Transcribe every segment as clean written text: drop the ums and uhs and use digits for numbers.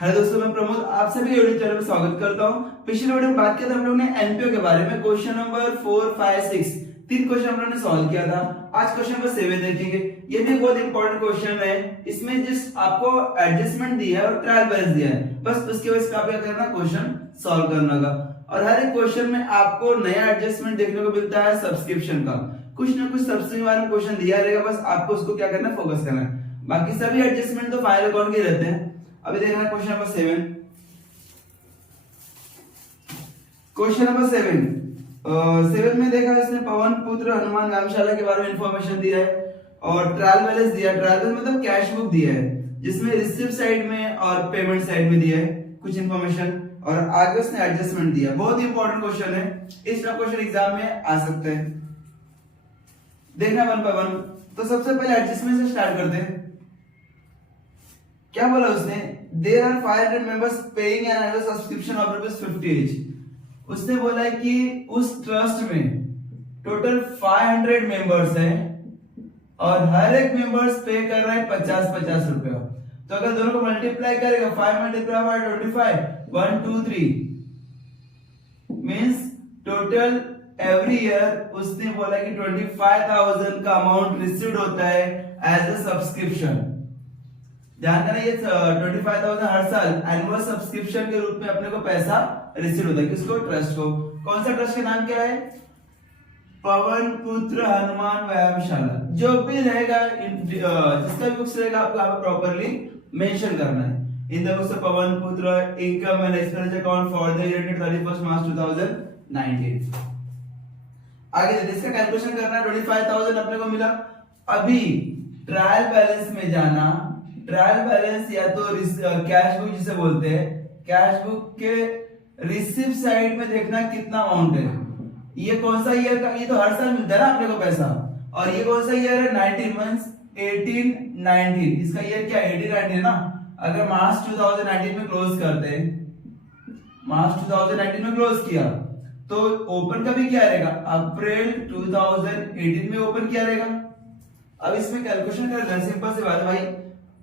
Hello दोस्तों, मैं प्रमोद आप सभी यूट्यूब चैनल में स्वागत करता हूं। पिछले वीडियो में बात किया था हम लोग ने एनपीओ के बारे में। क्वेश्चन नंबर 4, 5, 6 तीन क्वेश्चन हम लोगों ने सॉल्व किया था। आज क्वेश्चन नंबर 7 देखेंगे। ये भी बहुत इंपॉर्टेंट क्वेश्चन है। इसमें जिस आपको एडजस्टमेंट दिया है और ट्रायल बैलेंस दिया है, बस उसके वजह से आप क्या करना, क्वेश्चन सॉल्व करना होगा। और हर एक क्वेश्चन में आपको नया एडजस्टमेंट देखने को मिलता है सब्सक्रिप्शन का। कुछ ना कुछ सब्सक्रिप्शन वाला क्वेश्चन दिया रहेगा, बस आपको उसको क्या करना है, फोकस करना है। बाकी सभी एडजस्टमेंट तो फाइनल अकाउंट के रहते हैं। अभी देखना क्वेश्चन नंबर 7। क्वेश्चन नंबर 7 में देखा इसने पवन पुत्र हनुमान व्यायामशाला के बारे में इंफॉर्मेशन दिया है और ट्रायल बैलेंस दिया है। ट्रायल बैलेंस मतलब कैश बुक दिया है, जिसमें रिसीव साइड में और पेमेंट साइड में दिया है कुछ इंफॉर्मेशन, और आगे उसने एडजस्टमेंट दिया। बहुत ही इंपॉर्टेंट क्वेश्चन है, इस तरह क्वेश्चन एग्जाम में आ सकते हैं। देखना वन बाय वन। तो सबसे पहले एडजस्टमेंट से स्टार्ट करते हैं। क्या बोला उसने, there are 500 members paying an annual subscription of ₹50 each. उसने बोला है कि उस ट्रस्ट में टोटल 500 मेंबर्स हैं और हर एक मेंबर्स पे कर रहा है 50-50 रुपया। तो अगर दोनों को मल्टीप्लाई करेगा, 5 multiply by 25, 1 2 3 means total every year उसने बोला कि 25,000 का अमाउंट रिसीव्ड होता है एज अ सब्सक्रिप्शन। ध्यान देना, ये 25,000 हर साल एनुअल सब्सक्रिप्शन के रूप में अपने को पैसा रिसीव होता है। किसको? ट्रस्ट को। कौन सा ट्रस्ट का नाम क्या है? पवन पुत्र हनुमान व्यायामशाला। जो भी रहेगा, जिसका भी बुक्स रहेगा, आपको यहाँ पे प्रॉपर्ली मेंशन करना है। इन द बुक्स पवन पुत्र income and expenditure account for the year 31 मार्च 2019। आगे इसका कैलकुलेशन करना है। 25,000 अपने को मिला। अभी ट्रायल बैलेंस में जाना। ट्रायल बैलेंस या तो कैश बुक जिसे बोलते हैं, कैश बुक के रिसीव साइड में देखना कितना अमाउंट है। ये कौन सा ईयर का? ये तो हर साल मिलता है ना अपने को पैसा। और ये कौन सा ईयर है? 19 मंथ्स 18 19। इसका ईयर क्या? 18 19 है ना। अगर मार्च 2019 में क्लोज करते हैं, मार्च 2019 में क्लोज किया तो ओपन का भी क्या रहेगा? अप्रैल 2018 में ओपन किया रहेगा। अब इसमें कैलकुलेशन कर लेना, सिंपल सी बात है भाई।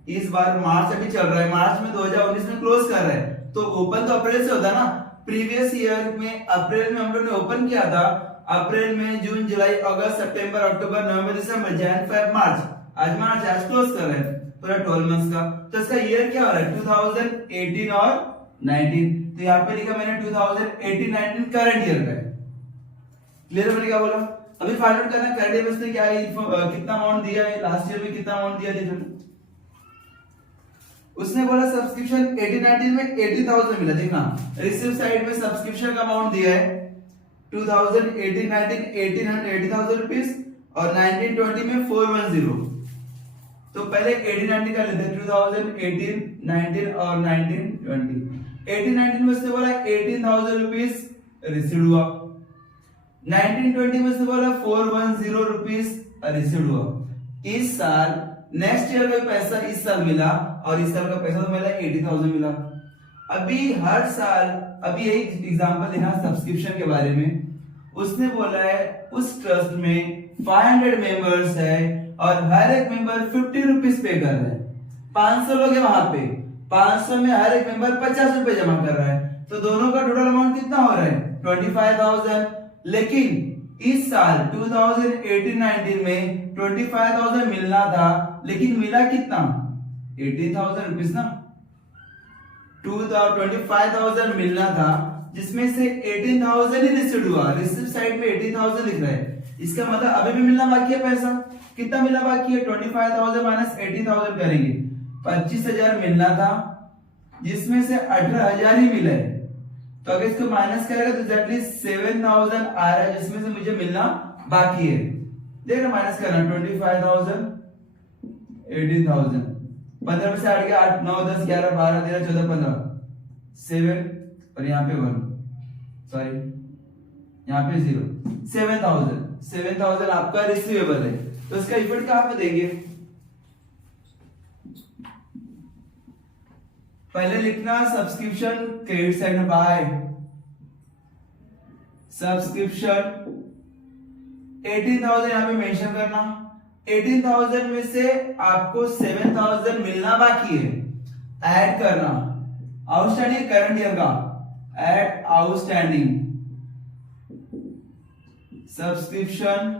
इस बार मार्च अभी चल रहा है, मार्च में 2019 में क्लोज कर रहे हैं, तो ओपन तो अप्रैल से होता ना। प्रीवियस ईयर में अप्रैल में हम लोग ने ओपन किया था। अप्रैल में जून जुलाई अगस्त सितंबर अक्टूबर नवंबर दिसंबर जनवरी फरवरी मार्च, आज मार्च, आज क्लोज कर रहे हैं पूरा 12 मंथ्स का। तो इसका ईयर क्या हो रहा है? 2018 और 19। तो यहाँ पे लिखा मैंने 2018-19 करंट ईयर का है। क्लियर? मैंने क्या बोला? अभी फाइंड आउट करना करंट ईयर में उसने क्या कितना अमाउंट दिया है, लास्ट ईयर में कितना अमाउंट दिया है। उसने बोला सब्सक्रिप्शन 18-19 में 80,000 मिला। देखना, रिसीव साइड में सब्सक्रिप्शन का अमाउंट दिया है 2018-19 18,000 रुपीस और 19-20 में 410। तो पहले 18-19 का लेते हैं, 2018 19 और 19-20। 18-19 में उसने बोला 18,000 रुपीस रिसीव हुआ। 19-20 में उसने बोला 410 रुपीस रिसीव हुआ। इस साल नेक्स्ट ईयर का पैसा इस साल मिला और इस साल का पैसा तो मिला 80,000 मिला। अभी हर साल, अभी यही एग्जांपल देना सब्सक्रिप्शन के बारे में। उसने बोला है उस ट्रस्ट में 500 मेंबर्स है और हर एक मेंबर 50 रुपीस पे कर रहा है। 500 लोग हैं वहां पे, 500 में हर एक मेंबर 50 रुपए जमा कर रहा है, तो दोनों का टोटल अमाउंट कितना हो रहा है? 25,000। लेकिन इस साल 2018-19 में 25,000 मिलना था, लेकिन मिला कितना? 18,000 रुपीस ना। 25,000 मिलना था, जिसमें से 18,000 ही रिसीव हुआ। रिसीव साइड में 18,000 लिख रहा है, इसका मतलब अभी भी मिलना बाकी है पैसा। कितना मिलना बाकी है? 25,000 माइनस 18,000 करेंगे, 25,000 मिलना था, जिसमें से 18,000 ही मिला है। तो अगर इसको माइनस करेगा तो एग्जैक्टली 7,000 आ रहा है, जिसमें से मुझे मिलना बाकी है। देखना माइनस करना, 25,000 18,000, 15 में से हट गया 8 9 10 11 12 13 14 15 7 और यहाँ पे 1, सॉरी यहाँ पे 0। 7,000 आपका रिसीवेबल है। तो इसका इफेक्ट कहां पे देंगे? पहले लिखना सब्सक्रिप्शन क्रेडिट साइड में बाय सब्सक्रिप्शन 18,000 यहाँ पे मेंशन करना। 18,000 में से आपको 7,000 मिलना बाकी है, ऐड करना आउटस्टैंडिंग करंट ईयर का at outstanding subscription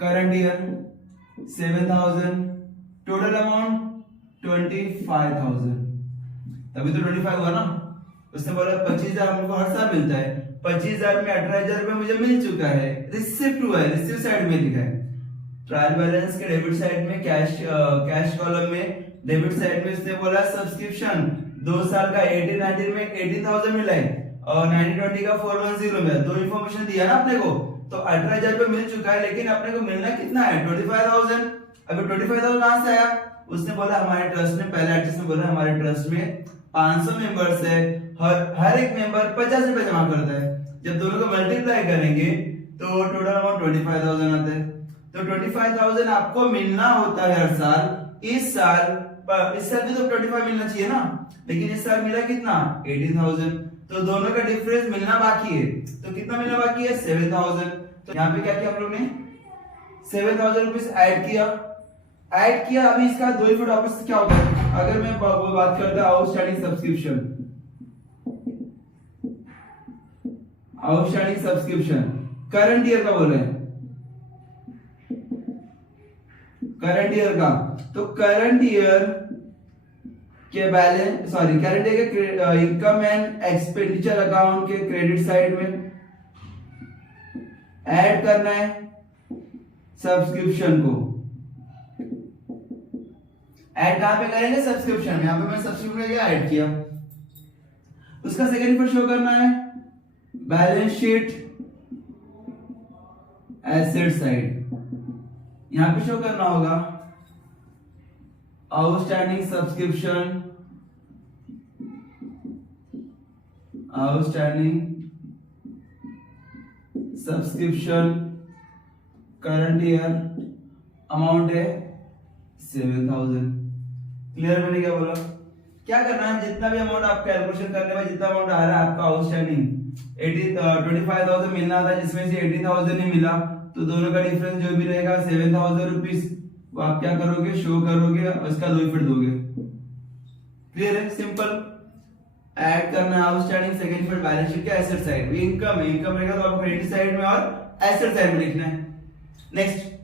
current year 7,000, total amount 25,000। तभी तो 25 हुआ ना। उसने बोला 25,000 हमको हर साल मिलता है, 25,000 में 18,000 रुपए मुझे मिल चुका है, रिसिप्ट हुआ है, रिसीव साइड में लिखा है। ट्रायल बैलेंस के डेबिट साइड में कैश कॉलम में डेबिट साइड में उसने बोला सब्सक्रिप्शन 2 साल का 18-19 में 18,000 मिला है और 19-20 का 410 मिला। दो इंफॉर्मेशन दिया ना अपने को, तो 18,000 रुपए मिल चुका है, लेकिन अपने को मिलना कितना है 25,000। अभी 25,000 कहां से आया? उसने बोला हमारे ट्रस्ट में, पहले आर्टिस्ट ने बोला हमारे ट्रस्ट में 500 मेंबर्स है, हर एक मेंबर 50 रुपए जमा करता है। जब दोनों को मल्टीप्लाई करेंगे तो टोटल अमाउंट 25,000 आता है। तो 25,000 आपको मिलना होता है हर साल। इस साल भी तो 25 मिलना चाहिए ना, लेकिन इस साल मिला कितना 18,000। तो दोनों का डिफरेंस मिलना बाकी है। तो कितना मिलना बाकी है 7,000। तो यहाँ पे क्या किया हम लोग ने 7,000 रुपीज ऐड किया। अभी इसका दो ही फुट वापस क्या होगा? अगर मैं बात करता आउटस्टैंडिंग सब्सक्रिप्शन करंट ईयर का बोल रहे हैं, करंट ईयर का। तो करंट ईयर के बैलेंस करंट ईयर के इनकम एंड एक्सपेंडिचर अकाउंट के क्रेडिट साइड में ऐड करना है सब्सक्रिप्शन को। ऐड कहां पे करेंगे? सब्सक्रिप्शन में। यहां पे मैं सब्सक्रिप्शन का ऐड किया। उसका सेकंड पर शो करना है बैलेंस शीट एसेट साइड। यहां पे शो करना होगा outstanding subscription current year amount है 7,000। क्लियर? मैंने क्या बोला? क्या करना है, जितना भी अमाउंट आप कैलकुलेशन करने में जितना अमाउंट आ रहा है आपका आउटस्टैंडिंग 25,000 मिलना था, जिसमें से 18,000 ही मिला, तो दोनों का डिफरेंस जो भी रहेगा 7,000 रुपीज, वो आप क्या करोगे? शो करोगे और इसका दो फिट दोगे। क्लियर है? सिंपल। ऐड करना है outstanding second fit balance sheet के एसेट साइड। इनकम है, इनकम रहेगा तो आपको क्रेडिट साइड में और एसेट साइड में लिखना है। नेक्स्ट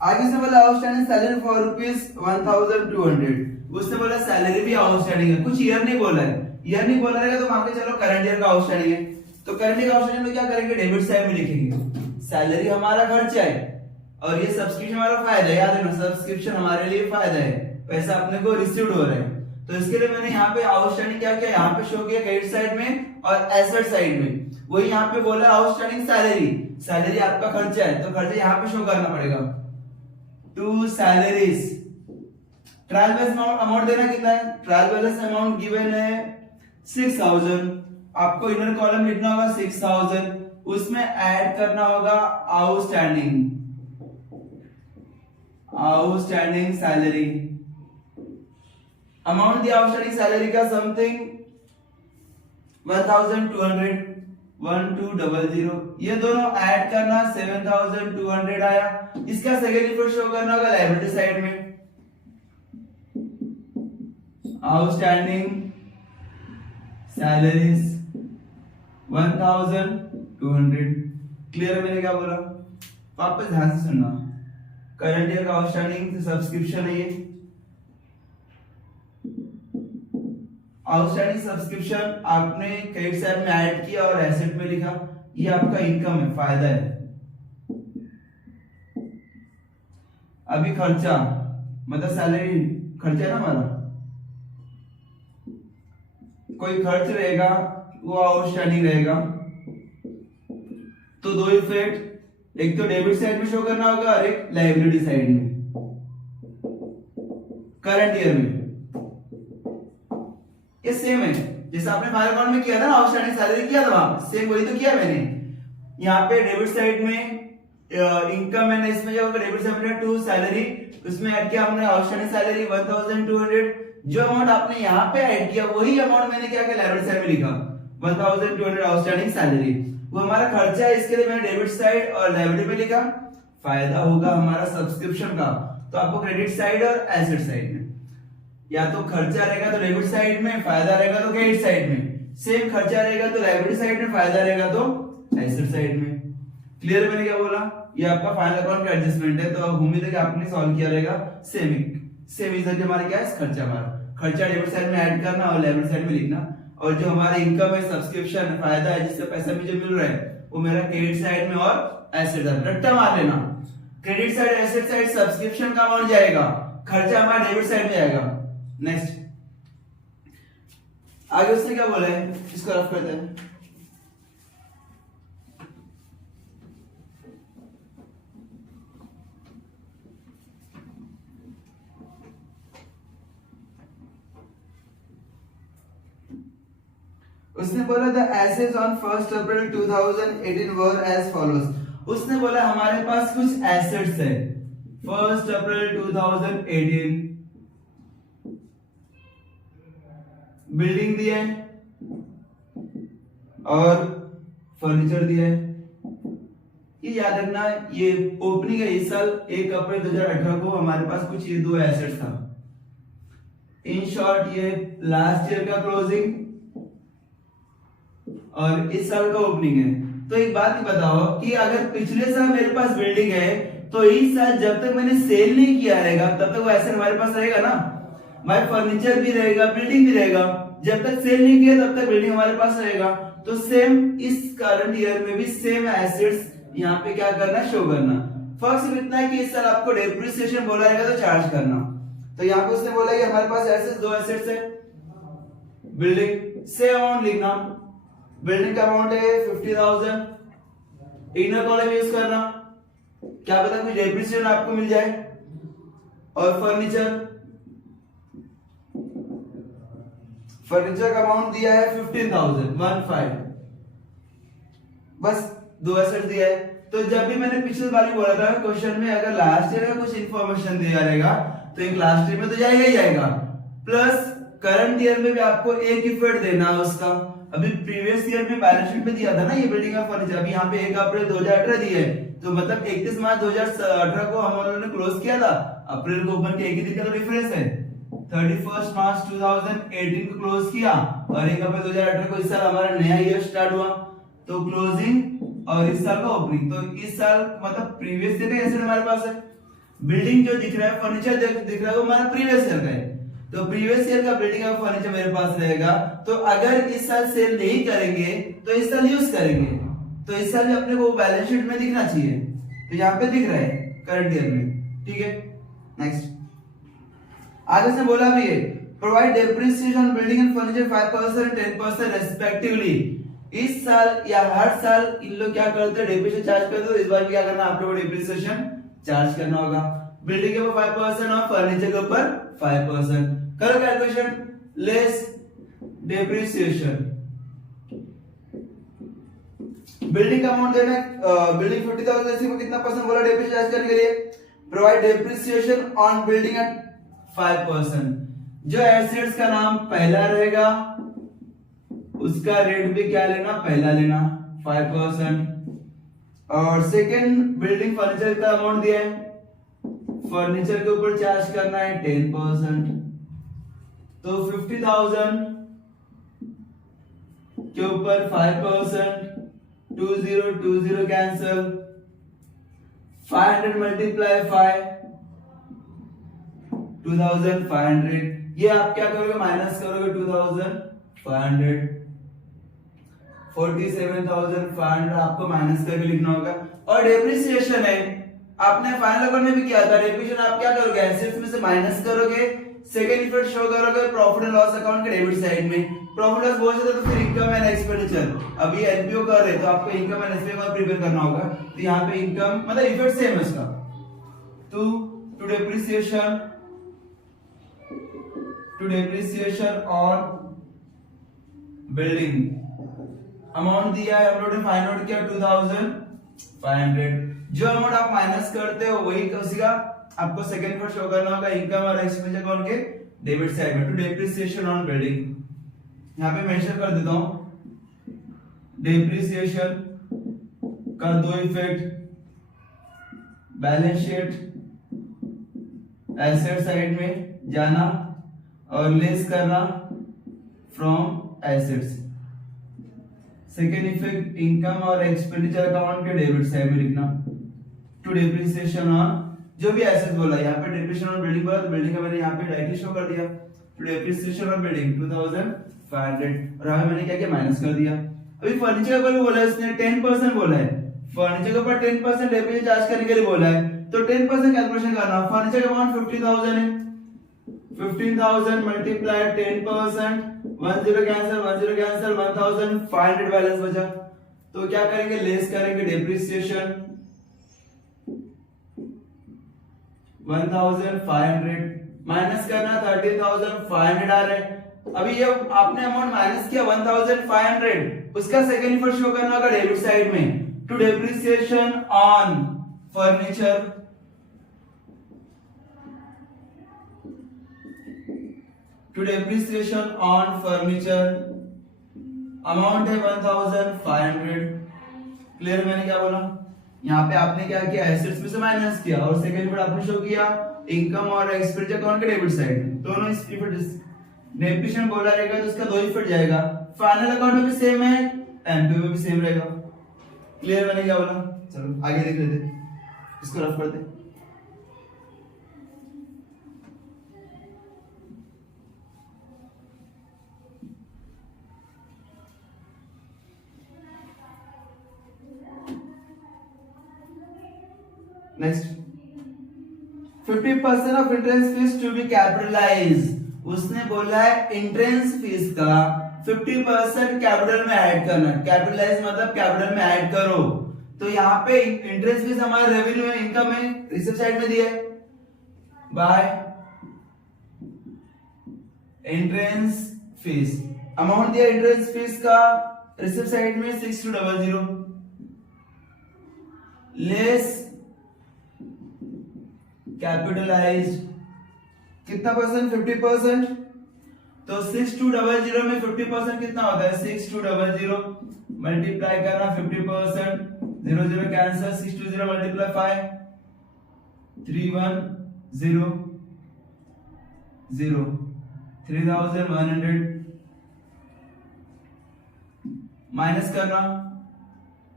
आगे से बोला आउटस्टैंडिंग सैलरी फॉर ₹1,200। उसने बोला सैलरी भी आउटस्टैंडिंग है, कुछ ईयर नहीं बोला है। ईयर नहीं बोला रहेगा तो मान के चलो करंट ईयर का आउटस्टैंडिंग है। तो करंट ईयर का आउटस्टैंडिंग में क्या करेंगे? डेबिट साइड में लिखेंगे सैलरी हमारा खर्चा है और ये सब्सक्रिप्शन हमारा फायदा है। याद रखना सब्सक्रिप्शन हमारे लिए फायदा है, पैसा अपने को रिसीव्ड हो रहा है। तो इसके लिए मैंने यहाँ पे आउटस्टैंडिंग क्या किया? यहाँ पे शो किया क्रेडिट साइड में और एसेट साइड में। वही यहाँ पे बोला आउटस्टैंडिंग सैलरी आपका खर्चा है, तो खर्चा यहाँ पे शो करना पड़ेगा। To salaries. Trial balance amount देना कितना है? ट्रायल बैलेंस अमाउंट गिवन है 6,000। आपको इनर कॉलम लिखना होगा 6,000, उसमें ऐड करना होगा आउटस्टैंडिंग सैलरी। अमाउंट दिया आउटस्टैंडिंग सैलरी का समथिंग 1,200 ये दोनों ऐड करना 7,200 आया। इसका सेकेंड इफेक्ट शो करना होगा लायबिलिटी साइड में आउटस्टैंडिंग सैलरीज 1,200। क्लियर है मैंने क्या बोला? वापस ध्यान से सुनना। करंट ईयर का आउटस्टैंडिंग सब्सक्रिप्शन है, ये आउटस्टैंडिंग सब्सक्रिप्शन आपने क्रेडिट साइड में ऐड किया और एसेट में लिखा। ये आपका इनकम है, फायदा है। अभी खर्चा मतलब सैलरी खर्चा है ना हमारा, कोई खर्च रहेगा वो आउटस्टैंडिंग रहेगा। तो दो इफेक्ट, एक तो डेबिट साइड में शो करना होगा और एक लायबिलिटी साइड में करंट ईयर में। ये सेम है जैसे आपने फाइनल अकाउंट में किया था ना, आउटस्टैंडिंग सैलरी किया था वहां, सेम वही तो किया मैंने। यहाँ पे डेबिट साइड में इनकम एंड इसमें जो डेबिट साइड में टू सैलरी, उसमें ऐड किया हमने आउटस्टैंडिंग सैलरी 1,200। जो अमाउंट आपने यहाँ पे ऐड किया वही अमाउंट मैंने क्या किया लायबिलिटी साइड में लिखा 1,200 आउटस्टैंडिंग सैलरी। वो हमारा खर्चा है, इसके लिए मैंने डेबिट साइड और लायबिलिटी में लिखा। फायदा होगा हमारा सब्सक्रिप्शन का, तो आपको क्रेडिट साइड और एसेट साइड में या तो खर्चा रहेगा तो डेबिट साइड में, फायदा रहेगा तो क्रेडिट साइड में, सेम खर्चा रहेगा तो लायबिलिटी साइड में, फायदा रहेगा तो एसेट साइड में। क्लियर मैंने क्या बोला? ये आपका फाइनल अकाउंट का एडजस्टमेंट है, तो उम्मीद है कि आपने सॉल्व किया रहेगा। सेम इधर हमारा क्या है, खर्चा हमारा खर्चा डेबिट साइड में ऐड करना और लायबिलिटी साइड में लिखना, और जो हमारा इनकम है, सब्सक्रिप्शन फायदा है, जिससे पैसा मुझे मिल रहा है, वो मेरा क्रेडिट साइड में और एसेट साइड में। रट्टा मार लेना, credit side asset side subscription का अमाउंट जाएगा, खर्चा हमारा डेबिट साइड में जाएगा। नेक्स्ट आगे उसने क्या बोला है, इसको रफ करते हैं। उसने बोला the assets on 1 April 2018 were as follows. उसने बोला हमारे पास कुछ एसेट्स है 1 अप्रैल 2018, बिल्डिंग दिया है और फर्नीचर दिया है। ये याद रखना, ये ओपनिंग है इस साल 1 अप्रैल 2018 को हमारे पास कुछ ये दो एसेट्स था। इन शॉर्ट ये लास्ट ईयर का क्लोजिंग और इस साल का ओपनिंग है। तो एक बात ही बताओ कि अगर पिछले साल मेरे पास बिल्डिंग है तो इस साल जब तक मैंने सेल नहीं किया रहेगा तब तक वो एसेट हमारे पास रहेगा ना, हमारे फर्नीचर भी रहेगा, बिल्डिंग भी रहेगा। जब तक सेल नहीं किया तब तक बिल्डिंग हमारे पास रहेगा। तो सेम इस करंट ईयर में भी सेम एसेट्स यहाँ पे क्या करना, शो करना। फर्क सिर्फ इतना है कि इस साल आपको डेप्रिसिएशन बोला रहेगा तो चार्ज करना। तो यहाँ पे उसने बोला कि हमारे पास एसेट्स, दो एसेट्स है, बिल्डिंग से अमाउंट लिखना, बिल्डिंग का अमाउंट है 50,000, इनर कॉलम यूज करना, क्या पता कुछ डेप्रिसिएशन आपको मिल जाए, और फर्नीचर का अमाउंट दिया है 15,000 बस दो एसेट दिया है। तो जब भी मैंने पिछले बार ही बोला था क्वेश्चन में अगर लास्ट ईयर का कुछ इंफॉर्मेशन दिया रहेगा तो एक लास्ट ईयर में तो जाएगा ही जाएगा, प्लस करंट ईयर में भी आपको एक इफेक्ट देना है उसका। अभी प्रीवियस ईयर में बैलेंस शीट में दिया था ना ये बिल्डिंग का फर्नीचर, अभी यहाँ पे 1 अप्रैल 2018 दिया है, तो मतलब 31 मार्च 2018 को हम लोगों ने क्लोज किया था, अप्रैल को ओपन किया, एक ही दिन का तो डिफरेंस है। 31 मार्च 2018 को क्लोज किया और 1 अप्रैल 2018 को इस साल हमारा नया ईयर स्टार्ट हुआ, तो क्लोजिंग और इस साल का ओपनिंग। तो इस साल मतलब प्रीवियस ईयर का एसेट हमारे पास है, बिल्डिंग जो दिख रहा है, फर्नीचर दिख रहा है, वो हमारा प्रीवियस ईयर का है। तो प्रीवियस ईयर का बिल्डिंग का फर्नीचर मेरे पास रहेगा। तो अगर इस साल सेल नहीं करेंगे तो इस साल यूज करेंगे, तो इस साल भी अपने को बैलेंस शीट में दिखना चाहिए। तो यहाँ पे दिख रहा है करंट ईयर में, ठीक है। नेक्स्ट आगे से बोला भी है provide depreciation building and furniture 5% 10% respectively. इस साल या हर साल इन लोग क्या करते हैं, डेप्रिसिएशन चार्ज करते हैं, तो इस बार भी क्या करना, आप लोगों को डेप्रिसिएशन चार्ज करना होगा। बिल्डिंग के ऊपर 5% और फर्नीचर के ऊपर 5%। करो कैलकुलेशन, लेस डेप्रिसिएशन, बिल्डिंग का अमाउंट देना है, बिल्डिंग 50,000 इसी में कितना परसेंट बोला डेप्रिसिएशन चार्ज करने के लिए, provide depreciation on building at 5%। जो एसेट्स का नाम पहला रहेगा उसका रेट भी क्या लेना, पहला लेना 5%, और सेकंड बिल्डिंग फर्नीचर का अमाउंट दिया है, फर्नीचर के ऊपर चार्ज करना है 10%। तो 50,000 के ऊपर 5%, 20 कैंसल, 500 मल्टीप्लाई 5, 2500। ये आप क्या करोगे, माइनस करोगे 2500, 47,500 आपको माइनस करके लिखना होगा। और डेप्रिसिएशन है, आपने फाइनल अकाउंट में भी किया था, डेप्रिसिएशन आप क्या करोगे, एसेट्स में से माइनस करोगे, सेकंड इफेक्ट शो करोगे प्रॉफिट एंड लॉस अकाउंट के डेबिट साइड में। प्रॉफिट लॉस बहुत ज्यादा तो फिर इनकम एंड एक्सपेंडिचर, अभी एनपीओ कर रहे तो आपको इनकम एंड एक्सपेंडिचर प्रिपेयर करना होगा। तो यहाँ पे इनकम मतलब इफेक्ट सेम है इसका, to depreciation on building amount दिया है, हम लोगों ने फाइंड आउट किया 2500। जो अमाउंट आप माइनस करते हो वही उसी का आपको सेकंड पर शो करना होगा, इनकम और एक्सपेंडिचर अकाउंट के डेबिट साइड में। टू डेप्रिसिएशन ऑन बिल्डिंग यहाँ पे मेंशन कर देता हूं, डेप्रिसिएशन का दो effect, balance sheet asset side में जाना और लेस करना from assets. Second effect income और एक्सपेंडिचर अकाउंट के डेबिट साइड में लिखना टू डेप्रिसिएशन ऑन जो भी एसेट बोला, यहाँ पे डेप्रिसिएशन ऑन बिल्डिंग बोला तो बिल्डिंग का मैंने यहाँ पे डायरेक्टली शो कर दिया टू डेप्रिसिएशन ऑन बिल्डिंग 2500 और हमें मैंने क्या किया माइनस कर दिया। अभी फर्नीचर के ऊपर भी बोला है उसने 10% बोला है, फर्नीचर के ऊपर 10% डेप्रिसिएशन चार्ज करने के लिए बोला है तो 10% कैलकुलेशन करना। फर्नीचर का अमाउंट 50,000 है, 15,000 मल्टीप्लाई 10%, 10 कैंसिल 1,500 बैलेंस बचा। तो क्या करेंगे लेस करेंगे डेप्रिसिएशन 1,500 माइनस करना 30,500 आ रहा है। अभी ये आपने अमाउंट माइनस किया 1,500 उसका सेकंड इफेक्ट शो करना होगा डेबिट साइड में to depreciation on furniture to depreciation on furniture amount है 1,500। क्लियर मैंने क्या बोला, यहाँ पे आपने क्या किया एसेट्स में से माइनस किया और सेकंड इफेक्ट आपने शो किया इनकम और एक्सपेंडिचर अकाउंट के डेबिट साइड में, दोनों इफेक्ट डेप्रिसिएशन बोला रहेगा तो उसका 2 इफेक्ट जाएगा। फाइनल अकाउंट में भी सेम है, एनपी में भी सेम रहेगा। क्लियर मैंने क्या बोला, चलो आगे देख लेते इसको रफ करते। Next 50% of entrance fees to be capitalised, उसने बोला है एंट्रेंस फीस का 50% कैपिटल में ऐड करना। कैपिटलाइज मतलब कैपिटल में ऐड करो, तो यहाँ पे एंट्रेंस फीस हमारे रेवेन्यू में इनकम में रिसीव साइड में दिया है बाय एंट्रेंस फीस। अमाउंट दिया एंट्रेंस फीस का रिसीव साइड में 6200 लेस कैपिटलाइज्ड कितना परसेंट 50%, तो 6200 में 50% कितना होता है 6200 मल्टीप्लाई करना 50%, 0 कैंसिल 620 मल्टीप्लाई 5 310 3100 माइनस करना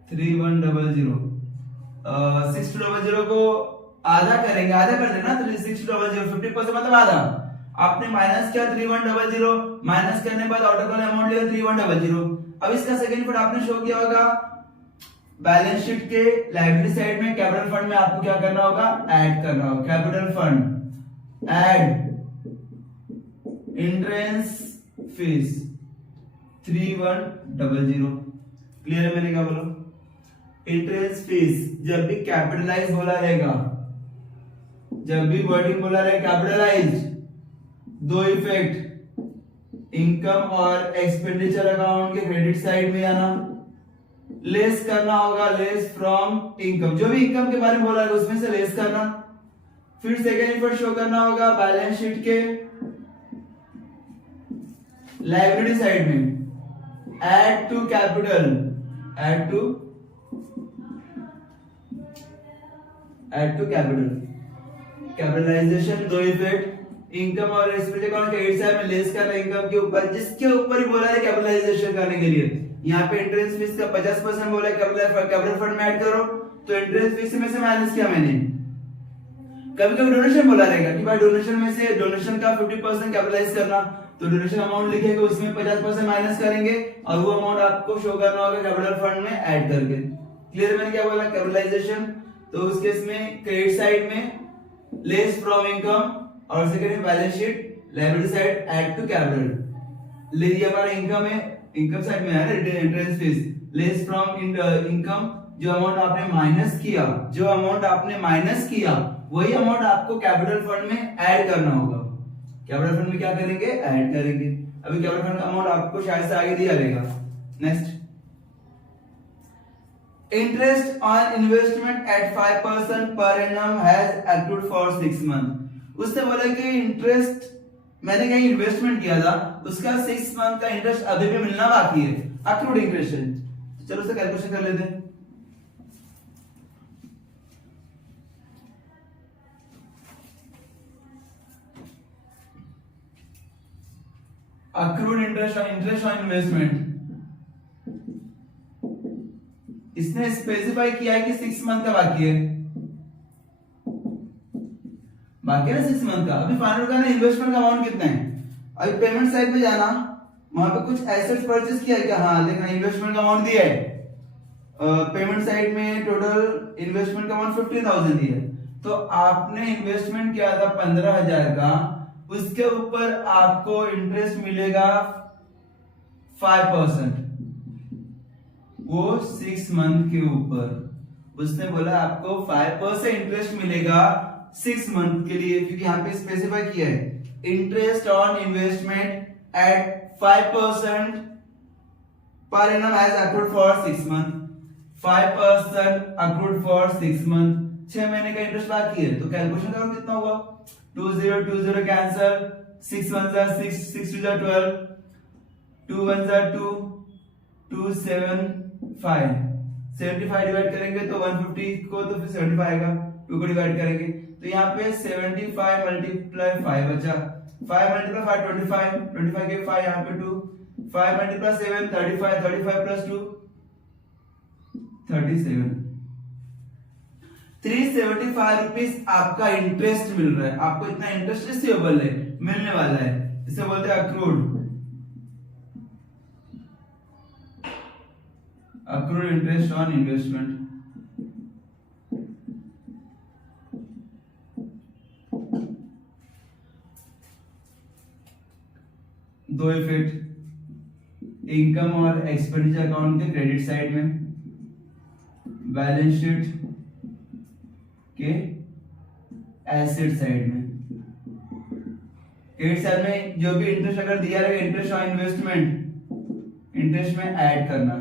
3100 6200 को आधा करेंगे, आधा कर देना तो 6200 50% मतलब आधा। आपने माइनस किया 3100 माइनस करने के बाद आउट ऑफ अमाउंट लिया 3100। अब इसका सेकंड इफेक्ट आपने शो किया होगा बैलेंस शीट के लायबिलिटी साइड में कैपिटल फंड में आपको क्या करना होगा ऐड करना होगा capital fund add entrance fees 3100। Clear है मैंने क्या बोला, एंट्रेंस फीस जब भी कैपिटलाइज बोला रहेगा, जब भी वर्डिंग बोला रहेगा कैपिटलाइज, 2 इफेक्ट इनकम और एक्सपेंडिचर अकाउंट के क्रेडिट साइड में आना, लेस करना होगा लेस फ्रॉम इनकम, जो भी इनकम के बारे में बोला है उसमें से लेस करना। फिर सेकेंड इफेक्ट शो करना होगा बैलेंस शीट के लायबिलिटी साइड में add to capital, add to capital capitalisation, 2 effect income और एक्सपेंडिचर अकाउंट के क्रेडिट साइड में लेस करना इनकम के ऊपर, जिसके ऊपर ही बोला है कैपिटलाइजेशन करने के लिए। यहाँ पे एंट्रेंस फीस का 50% बोला है कैपिटल फंड में ऐड करो, तो एंट्रेंस फीस में से माइनस किया मैंने। कभी कभी डोनेशन बोला रहेगा कि भाई डोनेशन में से डोनेशन का 50% कैपिटलाइज करना, तो डोनेशन अमाउंट लिखेंगे उसमें 50% माइनस करेंगे और वो अमाउंट आपको शो करना होगा कैपिटल फंड में ऐड करके। क्लियर मैंने क्या बोला कैपिटलाइजेशन, तो उस केस में क्रेडिट साइड में लेस फ्रॉम इनकम और second balance sheet liability side add to capital. ले लिया हमारा इनकम है, इनकम साइड में है ना entrance fees, less from income, जो अमाउंट आपने माइनस किया, जो अमाउंट आपने माइनस किया वही अमाउंट आपको कैपिटल फंड में ऐड करना होगा। कैपिटल फंड में क्या करेंगे ऐड करेंगे। अभी कैपिटल फंड का अमाउंट आपको शायद से आगे दिया रहेगा। Next interest on investment at 5% per annum has accrued for 6 month. उसने बोला कि इंटरेस्ट मैंने कहीं इन्वेस्टमेंट किया था उसका 6 मंथ का इंटरेस्ट अभी भी मिलना बाकी है, एक्रूड इंटरेस्ट। चलो उसे कैलकुलेशन कर लेते हैं। अक्रूड इंटरेस्ट ऑन इन्वेस्टमेंट, इसने स्पेसिफाई किया है कि 6 मंथ का बाकी है, बाकी है ना 6 मंथ का। अभी फाइनल करना इन्वेस्टमेंट का अमाउंट कितना है। अभी पेमेंट साइड पे जाना, वहां पे कुछ एसेट्स परचेस किया है क्या, हाँ देखना इन्वेस्टमेंट का अमाउंट दिया है। पेमेंट साइड में टोटल इन्वेस्टमेंट का अमाउंट 15,000 दिया है, तो आपने इन्वेस्टमेंट किया था 15,000 का, उसके ऊपर आपको इंटरेस्ट मिलेगा 5%, वो 6 मंथ के ऊपर। उसने बोला आपको 5% इंटरेस्ट मिलेगा 6 मंथ के लिए, क्योंकि यहाँ पे स्पेसिफाई किया है interest on investment at 5% per annum as accrued for 6 month, 5% accrued for 6 month, 6 महीने का इंटरेस्ट बाकी है। तो कैलकुलेशन करो कितना होगा, 20 कैंसल, 6 1 6, 6 2 12, 2 1 2, 2 7 5, 75 डिवाइड करेंगे तो 150 को, तो फिर 75 आएगा, 2 को डिवाइड करेंगे तो यहाँ पे 75 मल्टीप्लाई 5 बचा, 5 मल्टीप्लाई 5 25, 25 के 5 यहाँ पे 2, 5 मल्टीप्लाई 7 35, 35 प्लस 2 37, 375 रुपीस आपका इंटरेस्ट मिल रहा है। आपको इतना इंटरेस्ट रिसीवेबल है, मिलने वाला है, इसे बोलते हैं accrued, accrued interest on investment. दो इफेक्ट, इनकम और एक्सपेंडिचर अकाउंट के क्रेडिट साइड में, बैलेंस शीट के एसेट साइड में। क्रेडिट साइड में जो भी इंटरेस्ट अगर दिया रहेगा, इंटरेस्ट ऑन इन्वेस्टमेंट, इंटरेस्ट में ऐड करना,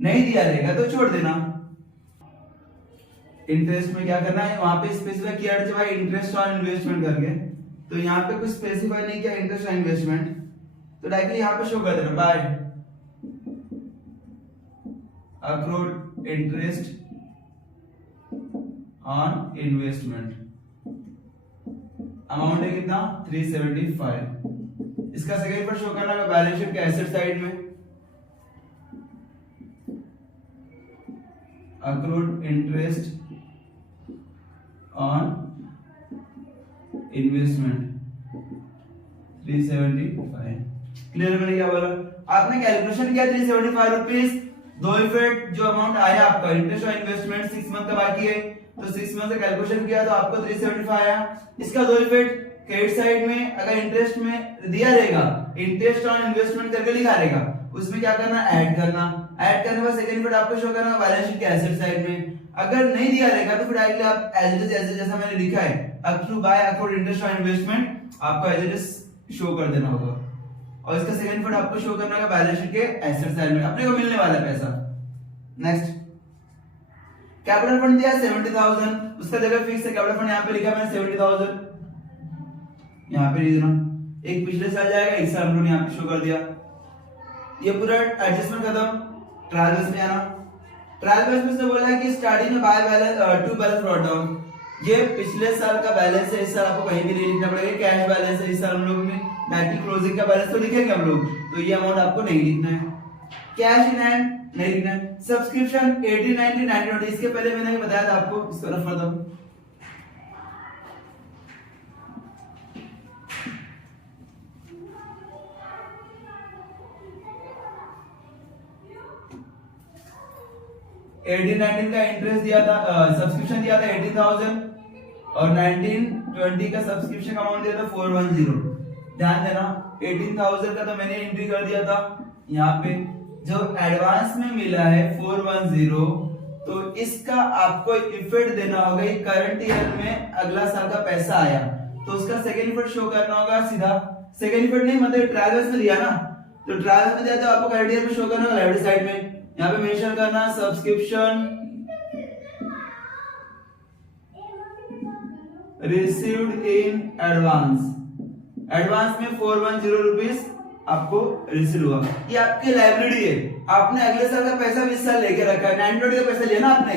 नहीं दिया रहेगा तो छोड़ देना। इंटरेस्ट में क्या करना है, वहां पे स्पेसिफाई किया है इंटरेस्ट ऑन इन्वेस्टमेंट करके, तो यहाँ पे कुछ स्पेसिफाई नहीं किया इंटरेस्ट ऑन इन्वेस्टमेंट, तो डायरेक्टली यहाँ पे शो कर देना by accrued interest on investment. Amount है कितना 375। इसका सेकंड पर शो करना है बैलेंस शीट के एसेट साइड में, accrued interest on investment 375। Clear. मैंने क्या बोला, आपने कैलकुलेशन किया 375 रुपीस, दो इफेक्ट जो अमाउंट आया आपका इंटरेस्ट ऑन इन्वेस्टमेंट 6 मंथ का बाकी है, तो 6 मंथ का कैलकुलेशन किया तो आपको 375 आया। इसका दो इफेक्ट, क्रेडिट साइड में अगर इंटरेस्ट में दिया रहेगा, इंटरेस्ट ऑन इन्वेस्टमेंट करके लिखा रहेगा, उसमें क्या करना ऐड करना, ऐड करने के बाद सेकंड इफेक्ट आपको शो करना बैलेंस शीट के एसेट साइड में। अगर नहीं दिया रहेगा तो फिर डायरेक्टली आप एज इट इज जैसा मैंने लिखा है accrued by accrued interest on investment आपको एज इट इज शो कर देना होगा, और इसका सेकंड इफेक्ट आपको शो करना होगा बैलेंस शीट के एसेट साइड में, अपने को मिलने वाला है पैसा। नेक्स्ट, कैपिटल फंड दिया 70,000, उसका जगह फिक्स है कैपिटल फंड, यहाँ पे लिखा मैंने 70,000, यहाँ पे लिख देना। एक पिछले साल जाएगा, इस साल हम लोग यहाँ पे शो कर दिया। ये पूरा एडजस्टमेंट खत्म। ट्रायल बेस में आना, ट्रायल बेस में से बोला है कि स्टार्टिंग में by balance to balance brought down, ये पिछले साल का बैलेंस है, इस साल आपको कहीं भी नहीं लिखना पड़ेगा। कैश बैलेंस है, इस साल हम लोग ने डायरेक्टली क्लोजिंग का बैलेंस तो लिखेंगे हम लोग, तो ये अमाउंट आपको नहीं लिखना है। कैश इन हैंड नहीं लिखना है। सब्सक्रिप्शन 80 90 90 20, इसके पहले मैंने बताया था आपको, इसको रफ कर दो। एटीन 19 का इंटरेस्ट दिया था, सब्सक्रिप्शन दिया था 18,000, और 19 20 का सब्सक्रिप्शन अमाउंट दिया था 410। ध्यान देना 18,000 का तो मैंने एंट्री कर दिया था, यहाँ पे जो एडवांस में मिला है 410, तो इसका आपको इफेक्ट देना होगा। करंट ईयर में अगला साल का पैसा आया तो उसका सेकंड इफेक्ट शो करना होगा सीधा। सेकंड इफेक्ट नहीं मतलब ट्रायल में दिया ना, तो ट्रायल में दिया तो आपको करंट ईयर में शो करना होगा लाइब्रेरी साइड में। यहाँ पे मेंशन करना subscription received in advance, advance में 410 रुपीस आपको रिसीव हुआ। ये आपकी लाइब्रेरी है, आपने अगले साल का पैसा इस साल लेके रखा है। 90 का पैसा लिया ना आपने,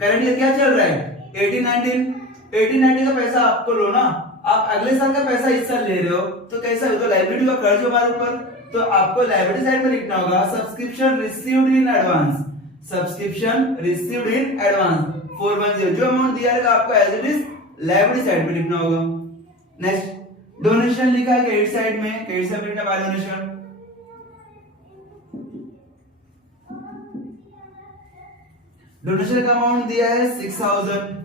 करंट ईयर क्या चल रहा है 18 19, 1890 का पैसा आपको लो ना, आप अगले साल का पैसा इस साल ले रहे हो तो कैसा है, तो लायबिलिटी का कर्ज हमारे ऊपर, तो आपको लायबिलिटी साइड में लिखना होगा subscription received in advance, subscription received in advance 410, जो अमाउंट दिया रहेगा आपको as it is liability side में लिखना होगा। नेक्स्ट डोनेशन लिखा है क्रेडिट साइड में, क्रेडिट साइड में लिखना बाय डोनेशन। डोनेशन का अमाउंट दिया है 6000,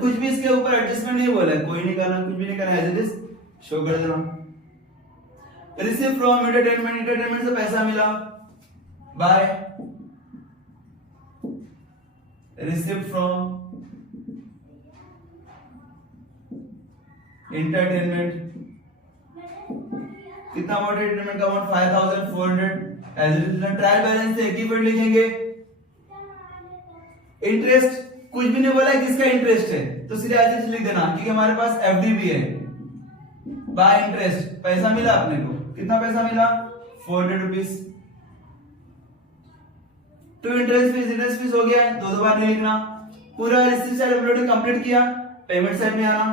कुछ भी इसके ऊपर एडजस्टमेंट नहीं बोला है, कोई नहीं करना, कुछ भी नहीं करना, एज इट इज शो कर देना। रिसीव फ्रॉम एंटरटेनमेंट, एंटरटेनमेंट से पैसा मिला, बाय रिसीव फ्रॉम एंटरटेनमेंट, कितना अमाउंट एंटरटेनमेंट का amount 5400, as it is trial balance से इक्विटी लिखेंगे। इंटरेस्ट कुछ भी नहीं बोला है किसका इंटरेस्ट है, तो सीधे एज इट इज लिख देना, क्योंकि हमारे पास एफडी भी है। बाय इंटरेस्ट, पैसा मिला अपने को, कितना पैसा मिला 400 रुपीज। टू इंटरेस्ट फीस हो गया, दो बार नहीं लिखना। पूरा रिसीव साइड अपलोडिंग कंप्लीट किया, पेमेंट साइड में आना,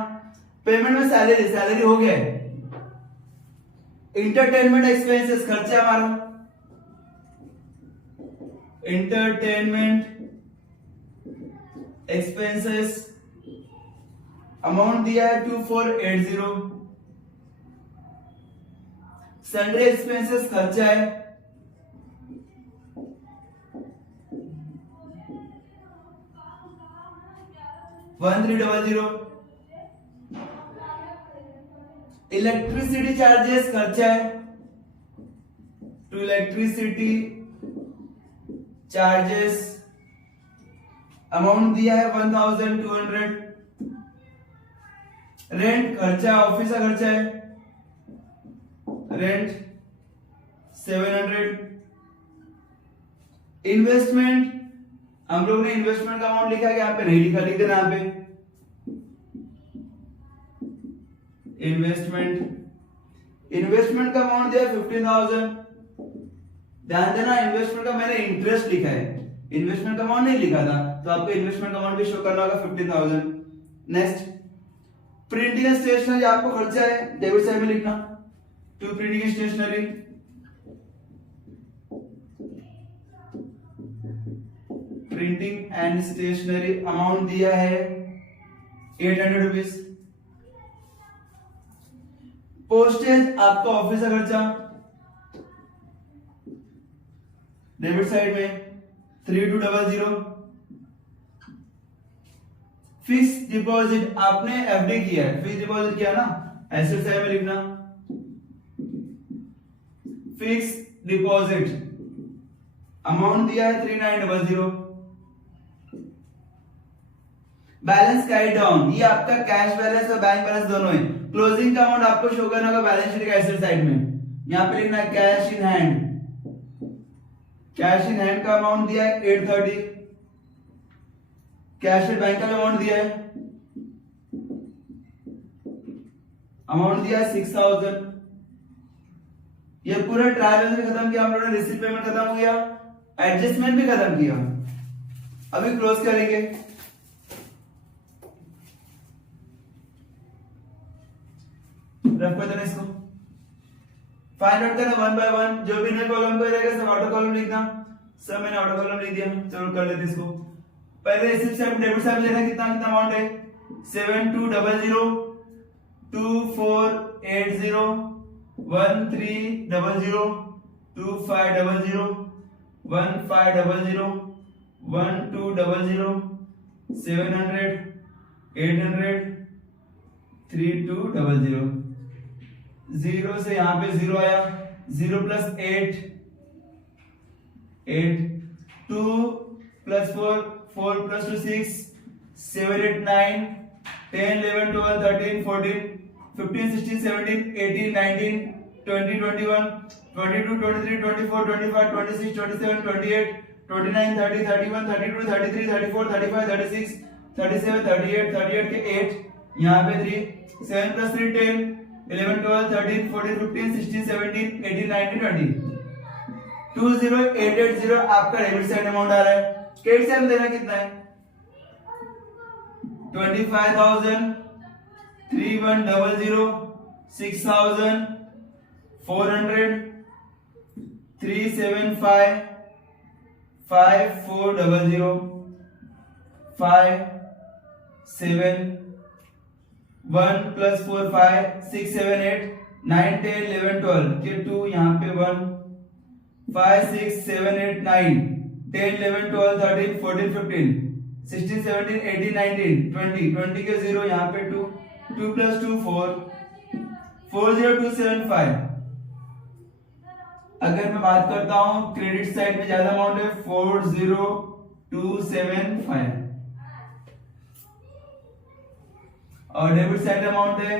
पेमेंट में सैलरी हो गया। इंटरटेनमेंट एक्सपेंसेस खर्चा हमारा, इंटरटेनमेंट एक्सपेंसेस अमाउंट दिया है 2480। सैलरी एक्सपेंसेस खर्चा है 1300। इलेक्ट्रिसिटी चार्जेस खर्चा है, टू इलेक्ट्रिसिटी चार्जेस अमाउंट दिया है 1200। रेंट खर्चा, ऑफिस का खर्चा है, रेंट 700। इन्वेस्टमेंट, हम लोग ने इन्वेस्टमेंट का अमाउंट लिखा है, यहाँ पे नहीं लिखा, लिख देना यहाँ पे इन्वेस्टमेंट का अमाउंट दिया 15000। ध्यान देना, इन्वेस्टमेंट का मैंने इंटरेस्ट लिखा है, इन्वेस्टमेंट का अमाउंट नहीं लिखा था, तो आपको इन्वेस्टमेंट का अमाउंट भी शो करना होगा 15000। नेक्स्ट प्रिंटिंग एंड स्टेशनरी आपको खर्चा है, डेबिट साइड में लिखना, to printing and stationery. Printing and stationery amount दिया है 800 रुपीज। पोस्टेज आपका ऑफिस का खर्चा, डेबिट साइड में 3200। फिक्स डिपॉजिट आपने एफडी किया है, फिक्स डिपॉजिट किया ना, एसेट साइड में लिखना फिक्स डिपॉजिट अमाउंट दिया है 3900। बैलेंस राइट डाउन, ये आपका कैश बैलेंस और बैंक बैलेंस दोनों है। क्लोजिंग का अमाउंट आपको शो करना होगा बैलेंस शीट का एसेट साइड में, यहां पे लिखना है cash in hand. Cash in hand का अमाउंट दिया है 830। कैश एट बैंक का अमाउंट दिया है, अमाउंट दिया है 6000। ये पूरा ट्रायल बैलेंस खत्म किया हम लोगों ने, रिसीट पेमेंट खत्म हो गया, एडजस्टमेंट भी खत्म किया। अभी क्लोज करेंगे। रफ कर देना इसको, फाइंड आउट करना 1 बाय 1, जो भी नए कॉलम पे रहेगा सब ऑटो कॉलम लिखना, सब मैंने ऑटो कॉलम लिख दिया। चलो कर लेते इसको। पहले रिसीट साइड डेबिट साइड में लेना, कितना कितना अमाउंट है 7200, 2480, 1300, 2500, 1500, 1200, 700, 800, 3200। 0 से यहां पे 0 आया, 0 प्लस 8, 2 प्लस 4, 4 प्लस 2 6, 7 8 9, 10 11 12 13 14 15 16 17 18 19 20 21 22 23 24 25 26 27 28 29 30 31 32 33 34 35 36 37 38 38 के 8, यहाँ पे 3, 7 plus 3 10 11 12 13 14 15 16 17 18 19 20 20880 आपका डेबिट साइड अमाउंट आ रहा है। क्रेडिट साइड में देना कितना है 25,000 3100 6,400 375 5400 5 7 1 plus 4 5 6 7 8 9 10 11 12 के 2 यहाँ पे 1 5 6 7 8 9 10 11 12 13 14 15 16 17 18 19 20 20 के 0 यहाँ पे 2 2 plus 2 4 40275। अगर मैं बात करता हूं क्रेडिट साइड में ज्यादा अमाउंट है 40275 और डेबिट साइड अमाउंट है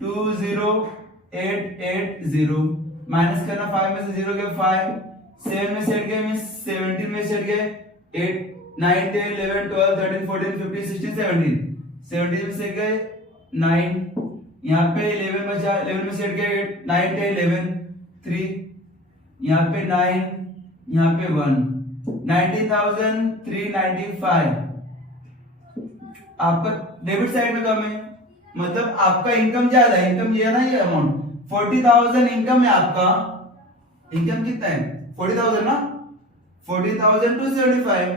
20880। माइनस करना 5 में से 0 गए 5 7 में सेट गए मींस 17 में सेट गए 8 9 10 11 12 13 14 15 16 17 17 में सेट गए 9 यहाँ पे 11 बचा 11 में सेट गए 8 9 10 11 3 यहाँ पे 9 यहाँ पे 1 19,395। आपका डेबिट साइड में कम है मतलब आपका इनकम ज्यादा है। इनकम ये है ना ये अमाउंट 40,000 इनकम है आपका। इनकम कितना है 40,000 ना 40,275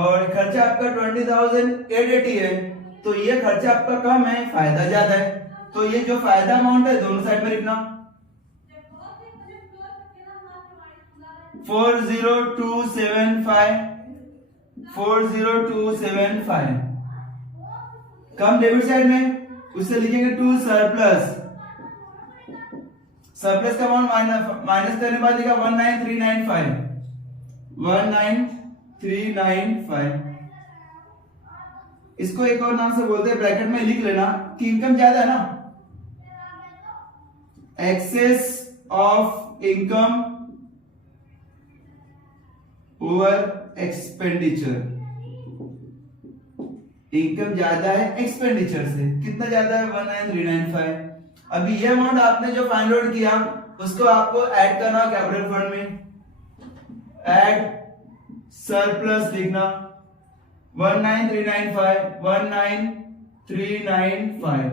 और खर्चा आपका 20,880 है। तो ये खर्चा आपका कम है फायदा ज्यादा है। तो ये जो फायदा अमाउंट है दोनों साइड में लिखना 40275 कम डेबिट साइड में उससे लिखेंगे 2 सरप्लस। सरप्लस का अमाउंट माइनस करने के बाद लिखा 19395। इसको एक और नाम से बोलते हैं ब्रैकेट में लिख लेना कि इनकम ज्यादा है ना excess of income over expenditure. Income ज्यादा है एक्सपेंडिचर से। कितना ज्यादा है 19395। अभी ये अमाउंट आपने जो फाइंड आउट किया उसको आपको ऐड करना कैपिटल फंड में। ऐड सरप्लस लिखना 19395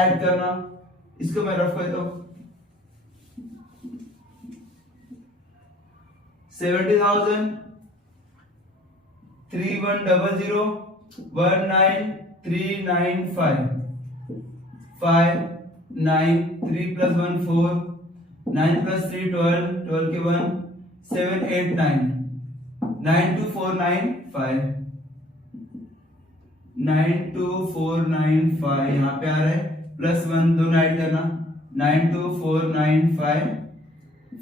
ऐड करना। इसको मैं रफ करता हूं 70,000 3100 19395 5 9 3 plus 1 4 9 plus 3 12 12 के 1 7 8 9 92495 92495 यहाँ पे आ रहा है प्लस 1 दोनों ऐड करना 92495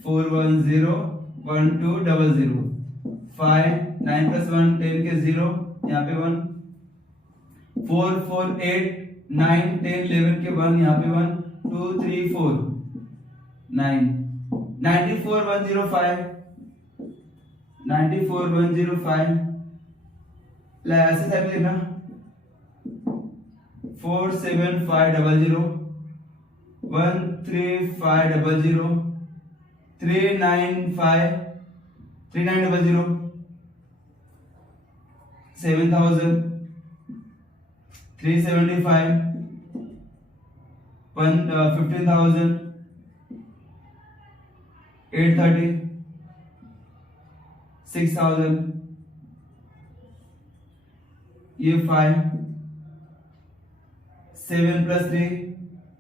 410 1200 5 9 plus 1 10 के 0 यहाँ पे 1 4 4 8 9 10 11 के 1 यहाँ पे 1 2 3 4 9 94105 ऐसे टाइप लिखना 47500 13500 3900 7,000 375 15,000 830 6,000 ये 5 7 plus 3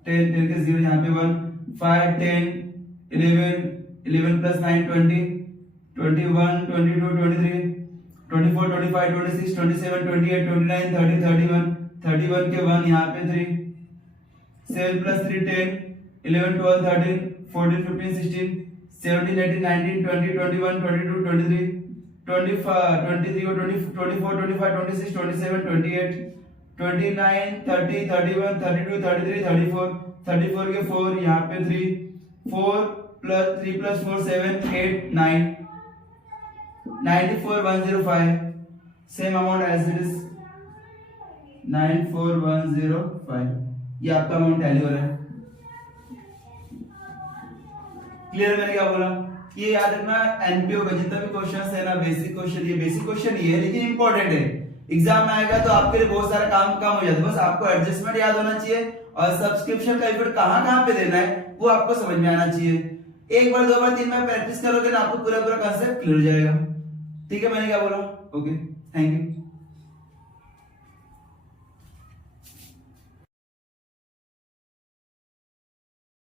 10 10 के 0 यहाँ पे 1 5 10 11 11 plus 9 20 21 22 23 24 25 26 27 28 29 30 31 31 के 1 यहाँ पे 3 7 plus 3 10 11 12 13 14 15 16 17 18 19 20 21 22 23 25 23 और 24 25 26 27 28 29 30 31 32 33 34 34 के 4 यहाँ पे 3 4 plus 3 plus 4 7 8 9 94105 same amount as it is 94105 ये आपका अमाउंट टैली हो रहा है। क्लियर मैंने क्या बोला ये याद रखना एनपीओ का जितना भी क्वेश्चन है ना बेसिक क्वेश्चन ये बेसिक क्वेश्चन ही है लेकिन इंपॉर्टेंट है। एग्जाम में आएगा तो आपके लिए बहुत सारा काम कम हो जाता है, बस आपको एडजस्टमेंट याद होना चाहिए और सब्सक्रिप्शन का इफेक्ट कहाँ कहाँ पे देना है वो आपको समझ में आना चाहिए। एक बार, दो बार, तीन बार प्रैक्टिस करोगे ना आपको पूरा पूरा कंसेप्ट क्लियर हो जाएगा। ठीक है, मैंने क्या बोला? Okay, thank you.